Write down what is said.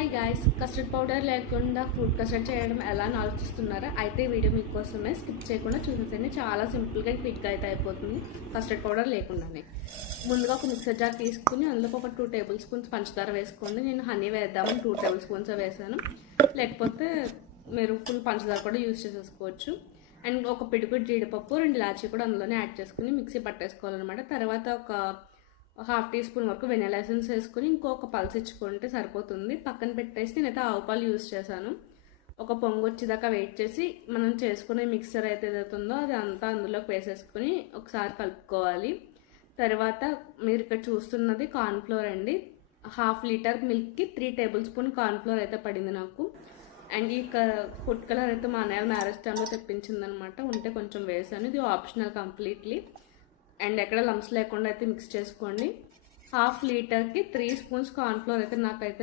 Hi guys, custard powder లేకుండా fruit custard చేయడం ఎలా అని ఆలోచిస్తున్నారా? అయితే వీడియో మీకోసమే, స్కిప్ చేయకుండా చూసేసండి. చాలా సింపుల్గా క్విక్గా అయితే అయిపోతుంది కస్టర్డ్ పౌడర్ లేకుండానే. ముందుగా ఒక మిక్సర్ జార్ తీసుకుని అందులో ఒక 2 టేబుల్ స్పూన్స్ పంచదార వేసుకోండి. నేను హనీ వేద్దామని 2 టేబుల్ స్పూన్స్ వేసాను, లేకపోతే మీరు ఫుల్ పంచదార కూడా యూజ్ చేసేసుకోవచ్చు. అండ్ ఒక పిడుగుడు జీడిపప్పు, 2 ఇలాచీ కూడా అందులోనే యాడ్ చేసుకుని మిక్సీ పట్టేసుకోవాలన్నమాట. తర్వాత ఒక ½ టీ స్పూన్ వరకు వెనిలా ఎసెన్స్ వేసుకుని ఇంకొక పల్స్ ఇచ్చుకుంటే సరిపోతుంది. పక్కన పెట్టేసి నేనైతే ఆవు పాలు యూజ్ చేశాను. ఒక పొంగు వచ్చేదాకా వెయిట్ చేసి మనం చేసుకునే మిక్సర్ అయితే ఏదైతుందో అది అంతా అందులోకి వేసేసుకుని ఒకసారి కలుపుకోవాలి. తర్వాత మీరు ఇక్కడ చూస్తున్నది కార్న్ఫ్లోర్ అండి. ½ లీటర్ మిల్క్కి 3 టేబుల్ స్పూన్ కార్న్ఫ్లోర్ అయితే పడింది నాకు. అండ్ ఈ ఫుడ్ కలర్ అయితే మా అన్నయ్య మ్యారేజ్ టైంలో తెప్పించిందనమాట, ఉంటే కొంచెం వేసాను. ఇది ఆప్షనల్ కంప్లీట్లీ. అండ్ ఎక్కడ లంప్స్ లేకుండా అయితే మిక్స్ చేసుకోండి. ½ లీటర్కి 3 స్పూన్స్ కార్న్ఫ్లోర్ అయితే నాకైతే